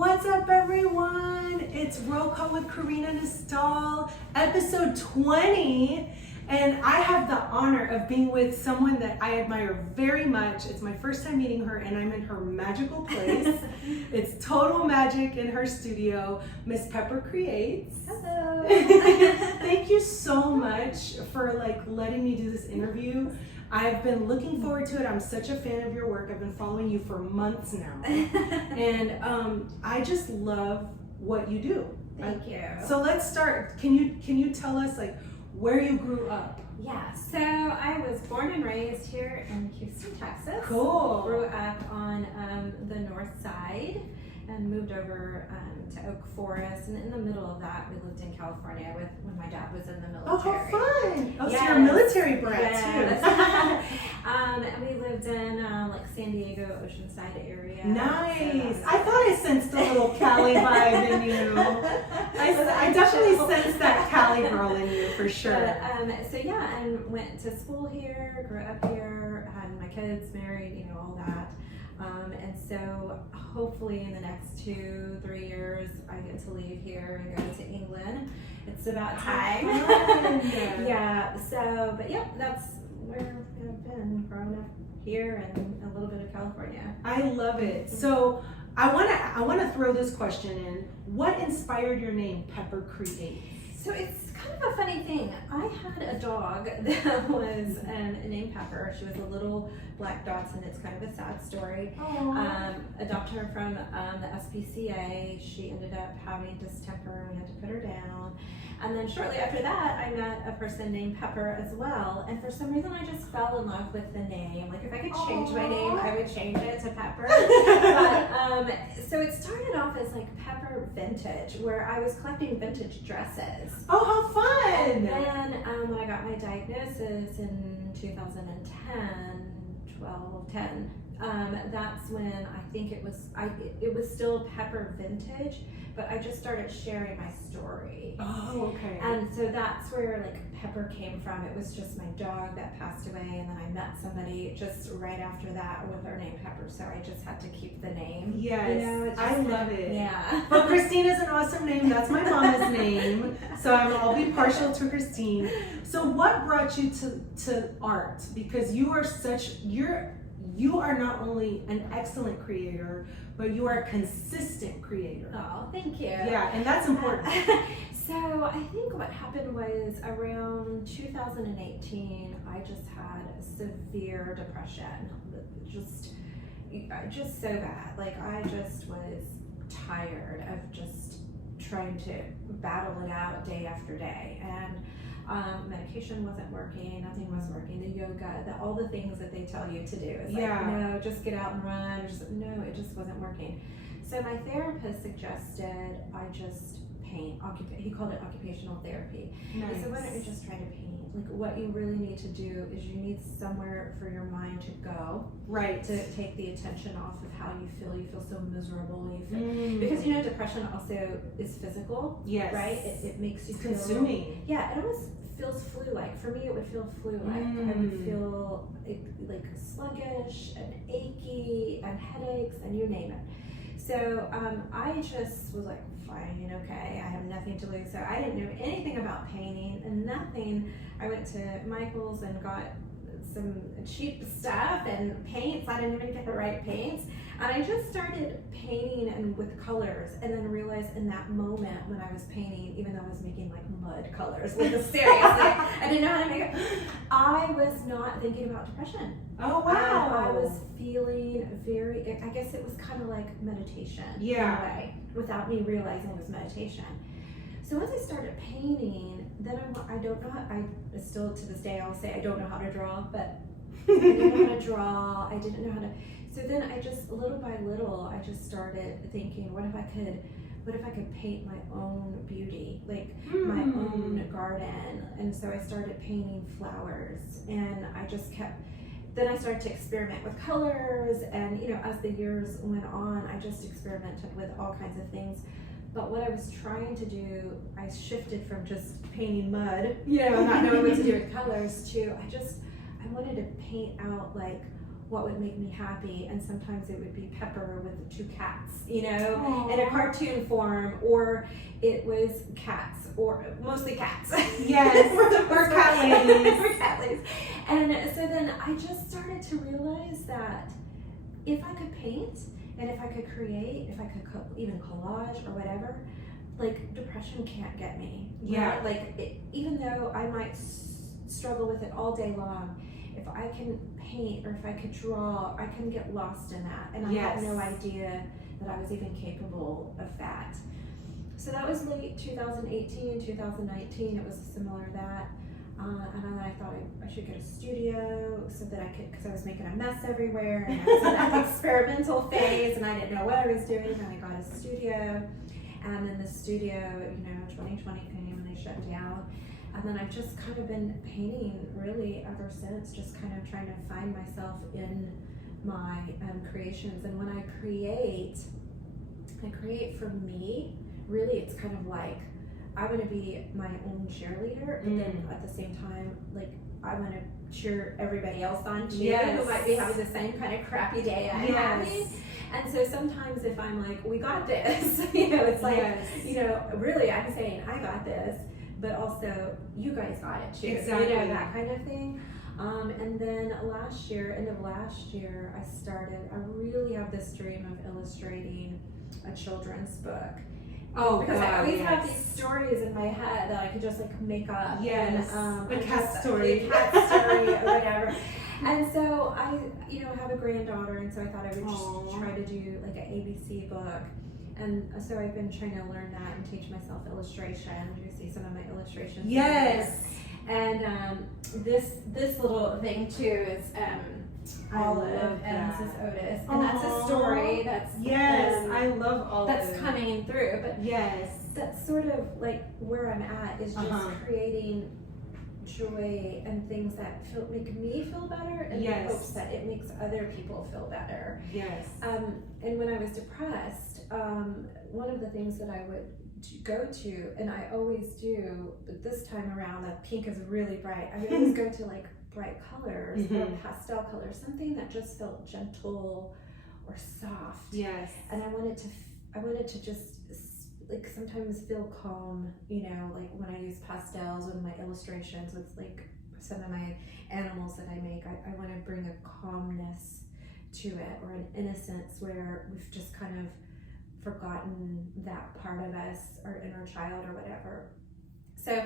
What's up, everyone? It's Roll Call with Karina Nistal, episode 20. And I have the honor of being with someone that I admire very much. It's my first time meeting her, and I'm in her magical place. It's total magic in her studio. Miss Pepper Creates. Hello. Thank you so much for letting me do this interview. I've been looking forward to it. I'm such a fan of your work. I've been following you for months now. And I just love what you do. Thank you. So let's start. Can you tell us where you grew up? Yeah, so I was born and raised here in Houston, Texas. Cool. Grew up on the north side and moved over to Oak Forest. And in the middle of that, we lived in California when my dad was in the military. Oh, how fun. Oh, yes. So you're a military brat too. And we lived in San Diego, Oceanside area. Nice. So I thought I sensed a little Cali vibe in you. I definitely sensed that Cali girl in you for sure. But, so yeah, and went to school here, grew up here, had my kids, married, all that. And so hopefully in the next 2-3 years, I get to leave here and go to England. It's about time. Yeah. So, but yep, that's where I've been, growing up here and a little bit of California. I love it. So I wanna throw this question in. What inspired your name, Pepper Creates? So it's kind of a funny thing. I had a dog that was named Pepper. She was a little black Dachshund. It's kind of a sad story. Adopted her from the SPCA. She ended up having distemper and we had to put her down. And then shortly after that, I met a person named Pepper as well. And for some reason, I just fell in love with the name. Like if I could change my name, I would change it to Pepper. But, so it started off as Pepper Vintage, where I was collecting vintage dresses. Oh, how fun! And then when I got my diagnosis in 2010, 10, that's when I think it was still Pepper Vintage, but I just started sharing my story. Oh, okay. And so that's where Pepper came from. It was just my dog that passed away, and then I met somebody just right after that with her name Pepper, so I just had to keep the name. Yes, I love it. Yeah. But Christine is an awesome name. That's my mama's name, so I'll be partial to Christine. So what brought you to art? Because you are not only an excellent creator, but you are a consistent creator. Oh, thank you. Yeah, and that's important. So I think what happened was around 2018, I just had severe depression. Just so bad. I just was tired of just trying to battle it out day after day. And medication wasn't working, nothing was working, the yoga, all the things that they tell you to do. It's no, just get out and run. No, it just wasn't working. So my therapist suggested I just paint. He called it occupational therapy. Nice. He said, why don't you just try to paint? What you really need to do is you need somewhere for your mind to go. Right. To take the attention off of how you feel. You feel so miserable. You feel because depression also is physical. Yes. Right. It makes you feel consuming. Yeah. It almost feels flu-like. For me, it would feel flu-like. I would feel sluggish and achy and headaches and you name it. So I just was fine, okay, I have nothing to lose. So I didn't know anything about painting and nothing. I went to Michael's and got some cheap stuff and paints. I didn't even get the right paints. And I just started painting and with colors, and then realized in that moment when I was painting, even though I was making mud colors, seriously, I didn't know how to make it. I was not thinking about depression. Oh wow! I was feeling I guess it was kind of like meditation. Yeah. In a way, without me realizing it was meditation. So once I started painting, then I don't know. I still to this day I'll say I don't know how to draw, but I didn't know how to draw. I didn't know how to. So then I just little by little I just started thinking, what if I could paint my own beauty, my own garden? And so I started painting flowers, and I just kept. Then I started to experiment with colors, and as the years went on, I just experimented with all kinds of things. But what I was trying to do, I shifted from just painting mud, not knowing what to do with colors, to I wanted to paint out what would make me happy, and sometimes it would be Pepper with the 2 cats, you know, Aww. in a cartoon form, or it was cats, or mostly cats. Yes, or cat ladies. Or cat ladies. And so then I just started to realize that if I could paint, and if I could create, if I could even collage or whatever, like depression can't get me. Yeah. Right? Like even though I might struggle with it all day long, if I can paint or if I could draw, I can get lost in that. And I had no idea that I was even capable of that. So that was late 2018, 2019, it was similar to that. And then I thought I should get a studio so that I could, because I was making a mess everywhere, and I was in that experimental phase, and I didn't know what I was doing, and I got a studio. And then the studio, 2020 came and they shut down. And then I've just kind of been painting really ever since, just kind of trying to find myself in my creations. And when I create for me. Really, it's kind of like I want to be my own cheerleader, but then at the same time, like I want to cheer everybody else on too, who might be having the same kind of crappy day I'm having. And so sometimes if I'm like, we got this, it's like, really I'm saying I got this, but also you guys got it too. Exactly. That kind of thing. And then end of last year, I really have this dream of illustrating a children's book. Oh, because God, I always have these stories in my head that I could just like make up. Yes, and, a cat story. A cat story or whatever. And so I, have a granddaughter, and so I thought I would just try to do like an ABC book. And so I've been trying to learn that and teach myself illustration. You see some of my illustrations. Yes. And this little thing too is Olive, and Mrs. Otis, and that's a story that's I love Olive. That's coming through, but yes, that's sort of like where I'm at is just creating joy and things that make me feel better, and in hopes that it makes other people feel better. Yes. And when I was depressed, one of the things that I would go to, and I always do, but this time around the pink is really bright. I always go to like bright colors or pastel colors, something that just felt gentle or soft. Yes. And I wanted to just like sometimes feel calm, like when I use pastels with my illustrations with like some of my animals that I make. I want to bring a calmness to it, or an innocence where we've just kind of forgotten that part of us, or inner child or whatever. So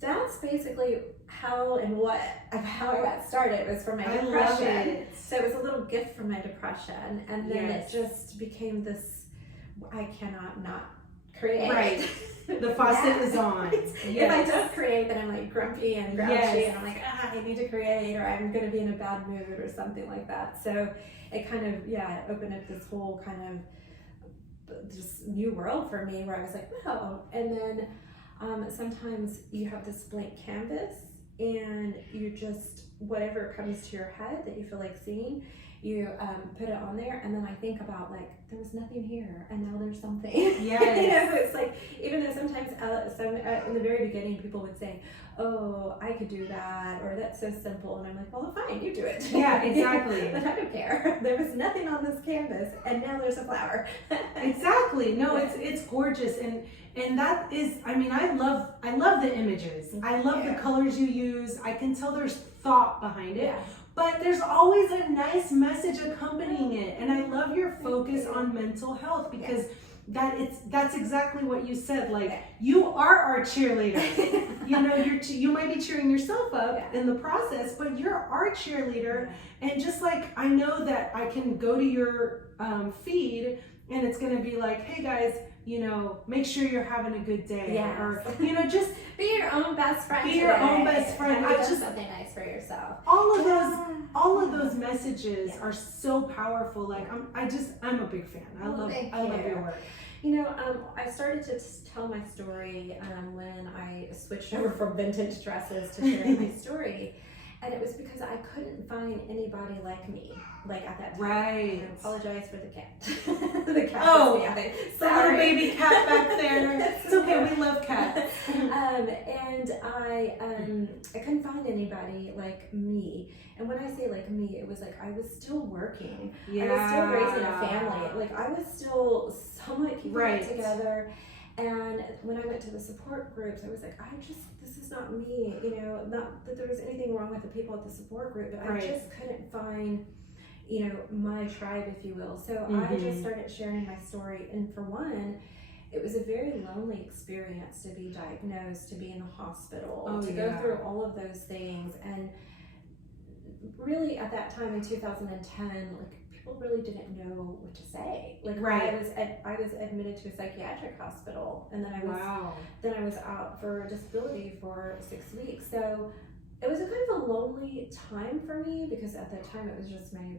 that's basically how I got started. It was for my depression. Love it. So it was a little gift from my depression, and then it just became this, I cannot not create. Right. The faucet is on. Yes. If I don't create, then I'm like grumpy and grouchy, and I'm like, I need to create, or I'm going to be in a bad mood or something like that. So it kind of, opened up this whole kind of this new world for me, where I was like, oh. And then sometimes you have this blank canvas, and you just, whatever comes to your head that you feel like seeing, you put it on there, and then I think about like, there was nothing here, and now there's something. Yes. It's like, even though sometimes in the very beginning people would say, oh, I could do that, or that's so simple, and I'm like, well, fine, you do it. Yeah, exactly. But I don't care. There was nothing on this canvas, and now there's a flower. Exactly. No, it's gorgeous, and that is, I mean, I love the images. I love the colors you use. I can tell there's thought behind it. But there's always a nice message accompanying it, and I love your focus on mental health, because that's exactly what you said. Like, you are our cheerleader. You might be cheering yourself up in the process, but you're our cheerleader. And just like I know that I can go to your feed, and it's gonna be like, hey guys, make sure you're having a good day. Or, just be your own best friend. Be your own best friend. Have just something nice for yourself. All of those messages are so powerful. Like I'm a big fan. I love your work. I started to tell my story when I switched over from vintage dresses to sharing my story. And it was because I couldn't find anybody like me, like at that time. Right. I apologize for the cat. The cat Oh, was meowing. the little baby cat back there. It's okay, we love cats. And I couldn't find anybody like me. And when I say like me, it was like I was still working. Yeah. I was still raising a family. Like I was still somewhat keeping it together. And when I went to the support groups, I was like, this is not me, you know, not that there was anything wrong with the people at the support group, but I just couldn't find, you know, my tribe, if you will. So I just started sharing my story. And for one, it was a very lonely experience to be diagnosed, to be in the hospital, to go through all of those things. And really at that time in 2010, like, people really didn't know what to say. Like I was admitted to a psychiatric hospital, and then I was out for disability for 6 weeks. So it was a kind of a lonely time for me, because at that time it was just my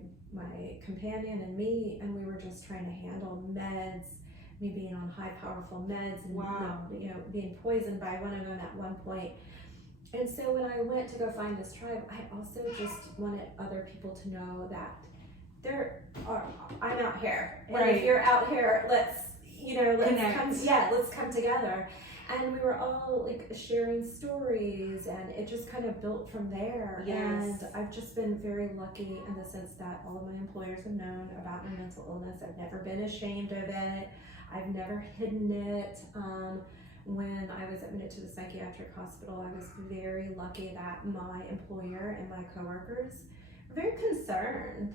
companion and me, and we were just trying to handle meds, me being on high powerful meds, and you know, being poisoned by one of them at one point. And so when I went to go find this tribe, I also just wanted other people to know that I'm out here, and if you're out here, let's come together. And we were all like sharing stories, and it just kind of built from there. And I've just been very lucky in the sense that all of my employers have known about my mental illness. I've never been ashamed of it. I've never hidden it. When I was admitted to the psychiatric hospital, I was very lucky that my employer and my coworkers were very concerned.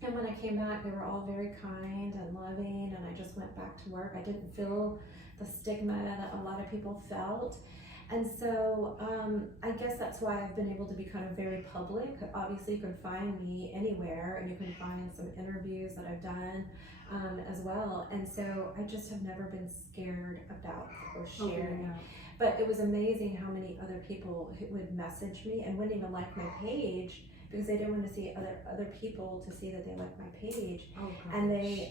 And when I came back, they were all very kind and loving, and I just went back to work. I didn't feel the stigma that a lot of people felt. And so I guess that's why I've been able to be kind of very public. Obviously, you can find me anywhere, and you can find some interviews that I've done as well. And so I just have never been scared about or sharing. But it was amazing how many other people would message me and wouldn't even like my page, because they didn't want to see other people to see that they liked my page. And they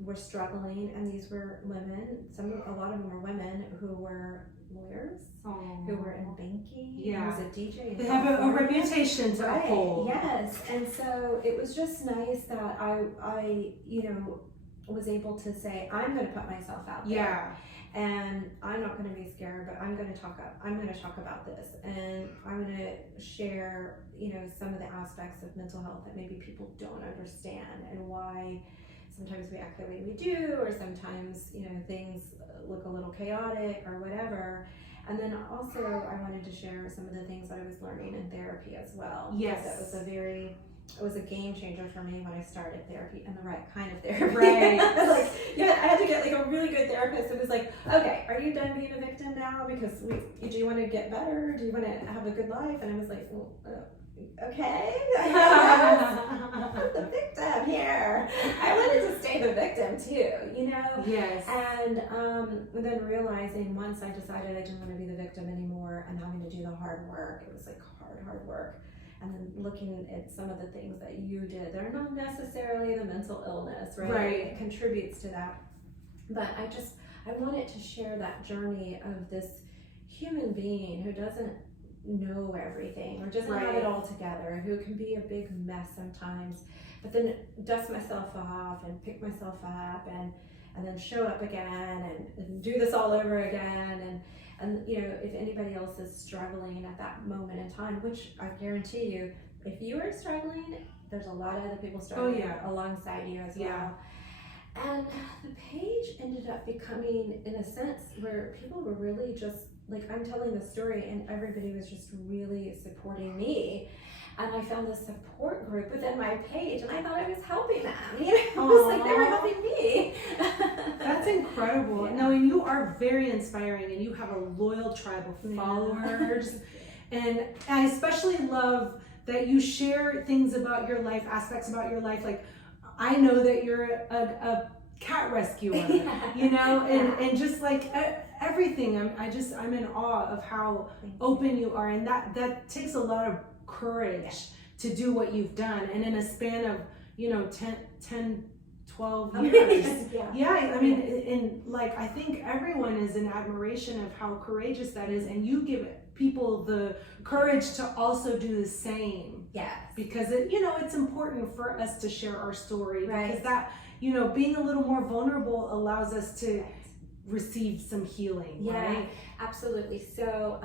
were struggling, and these were women, a lot of them were women who were lawyers, who were in banking, who was a DJ. They have a reputation to uphold. Yes, and so it was just nice that I you know, was able to say, I'm going to put myself out there. And I'm not going to be scared, but I'm going to talk about this, and I'm going to share, you know, some of the aspects of mental health that maybe people don't understand, and why sometimes we act the way we do, or sometimes, you know, things look a little chaotic or whatever. And then also I wanted to share some of the things that I was learning in therapy as well. It was a game changer for me when I started therapy, and the right kind of therapy. I had to get like a really good therapist. It was like, okay, are you done being a victim now? Because do you want to get better? Do you want to have a good life? And I was like, well, okay. I'm the victim here. I wanted to stay the victim too, you know? And then realizing once I decided I didn't want to be the victim anymore, and having to do the hard work, it was like hard work. And then looking at some of the things that you did, they're not necessarily the mental illness, right? It contributes to that. But I wanted to share that journey of this human being who doesn't know everything, or doesn't have it all together, who can be a big mess sometimes, but then dust myself off and pick myself up and then show up again and do this all over again. And you know, if anybody else is struggling at that moment in time, which I guarantee you, if you are struggling, there's a lot of other people struggling alongside you as well. And the page ended up becoming, in a sense, where people were really just, like, I'm telling the story and everybody was just really supporting me. And I found this support group within my page, and I thought I was helping them. You know, it was like they were helping me. That's incredible. No, and you are very inspiring, and you have a loyal tribe of followers. And I especially love that you share things about your life, aspects about your life. Like, I know that you're a cat rescuer, you know, and just like everything. I'm in awe of how open you are, and that takes a lot of courage to do what you've done, and in a span of, you know, 10 12 years. I mean, in like, I think everyone is in admiration of how courageous that is, and you give people the courage to also do the same. Yes. Because it's important for us to share our story, Right. because that, being a little more vulnerable allows us to receive some healing. Yeah, right? absolutely. So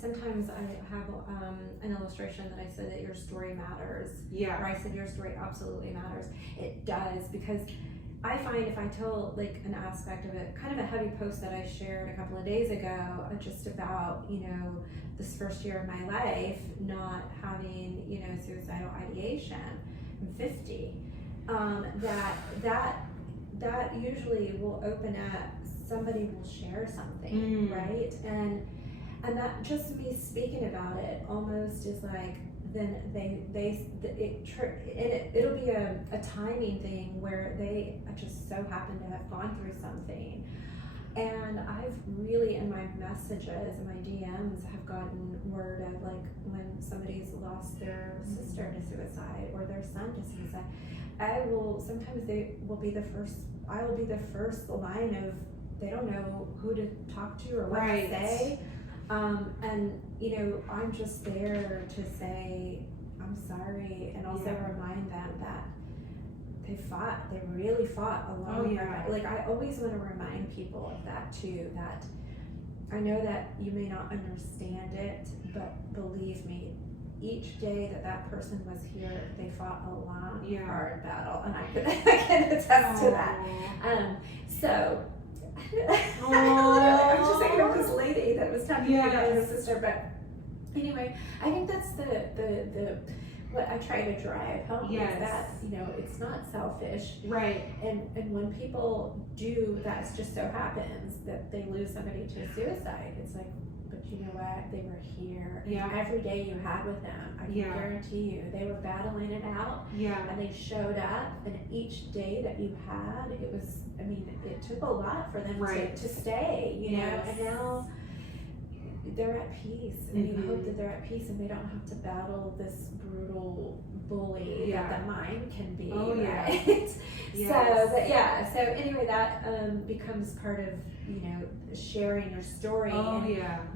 sometimes I have an illustration that I said that your story matters. Yeah. Or I said your story absolutely matters. It does, because I find if I tell like an aspect of it, kind of a heavy post that I shared a couple of days ago, just about, this first year of my life, not having, suicidal ideation. I'm 50. That usually will open up, somebody will share something, right? And that, just me speaking about it almost is like, then it'll be a timing thing where they just so happen to have gone through something. And I've really, in my messages and my DMs, have gotten word of like when somebody's lost their sister to suicide or their son to suicide, sometimes I will be the first line of, they don't know who to talk to or what to say. And I'm just there to say, I'm sorry, and also remind them that they really fought a long time. Like, I always want to remind people of that too, that I know that you may not understand it, but believe me, each day that person was here, they fought a long, hard battle, and I can attest to that. So I was just thinking of this lady that was talking about her sister, but anyway, I think that's the what I try to drive home is that, it's not selfish. Right. And when people do, that just so happens that they lose somebody to suicide, it's like, but you know what? They were here. Yeah. Every day you had with them, I can guarantee you, they were battling it out. Yeah. And they showed up, and each day that you had, it took a lot for them to stay, know, and now they're at peace, and you hope that they're at peace and they don't have to battle this brutal bully that the mind can be. Oh, right? Yes. So anyway, that becomes part of, sharing your story,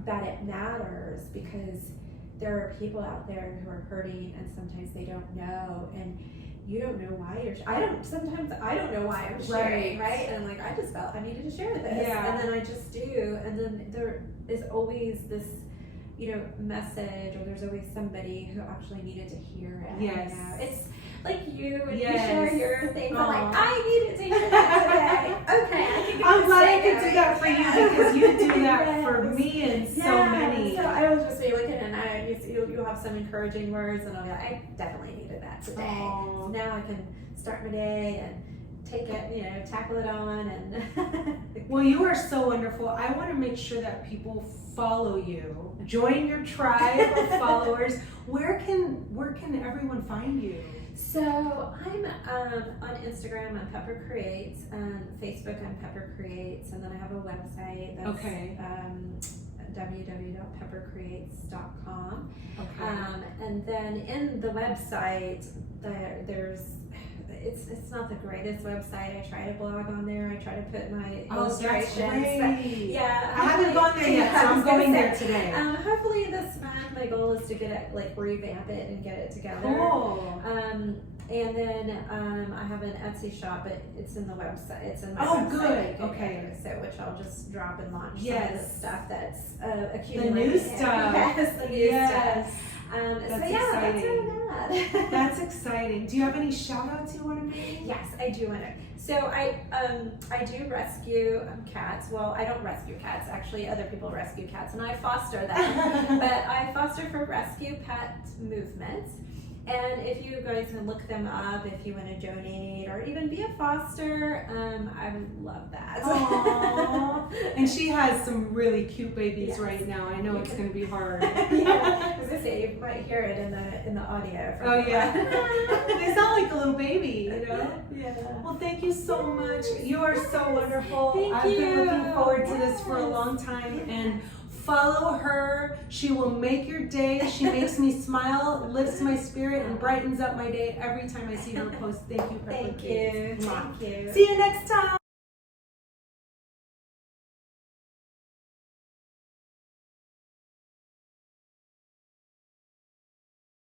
that it matters, because there are people out there who are hurting, and sometimes they don't know, and you don't know why sometimes I don't know why I'm sharing, right? And I'm like, I just felt I needed to share this. And then I just do. And then there is always this, message, or there's always somebody who actually needed to hear it. Yes. It's like you, when you share your things, I'm like, I needed to hear that today. Okay, I'm glad I could do that for you, because you do that for me and so many. So I will just be looking, and you'll have some encouraging words, and I'll be like, I definitely needed that today. So now I can start my day and take it, tackle it on. And well, you are so wonderful. I want to make sure that people follow you, join your tribe of followers. Where can everyone find you? So I'm on Instagram, I'm Pepper Creates, Facebook, I'm Pepper Creates, and then I have a website that's www.peppercreates.com. And then in the website, it's not the greatest website. I try to blog on there. I try to put my illustrations. But, I haven't gone there yet, so I'm going there today. Hopefully this month, my goal is to get it, revamp it and get it together. Cool. And then I have an Etsy shop, but it's in the website. It's in my website. Oh, good. Okay. So which I'll just drop and launch some of the stuff that's accumulating. The new stuff. Yes, the new stuff. That's exciting. That's where I'm at. That's exciting. Do you have any shout outs you want to make? Yes, I do want to. So I do rescue cats. Well, I don't rescue cats. Actually, other people rescue cats, and I foster them. But I foster for Rescue Pet Movement. And if you guys can look them up, if you want to donate or even be a foster, I would love that. Aww. And she has some really cute babies right now. I know it's going to be hard. I was going to say, you might hear it in the audio. They sound like a little baby, Yeah. Well, thank you so much. You are so wonderful. Thank I've you. been looking forward to this for a long time, and follow her. She will make your day. She makes me smile, lifts my spirit, and brightens up my day every time I see her post. Thank you, Pepper. Thank you. See you next time.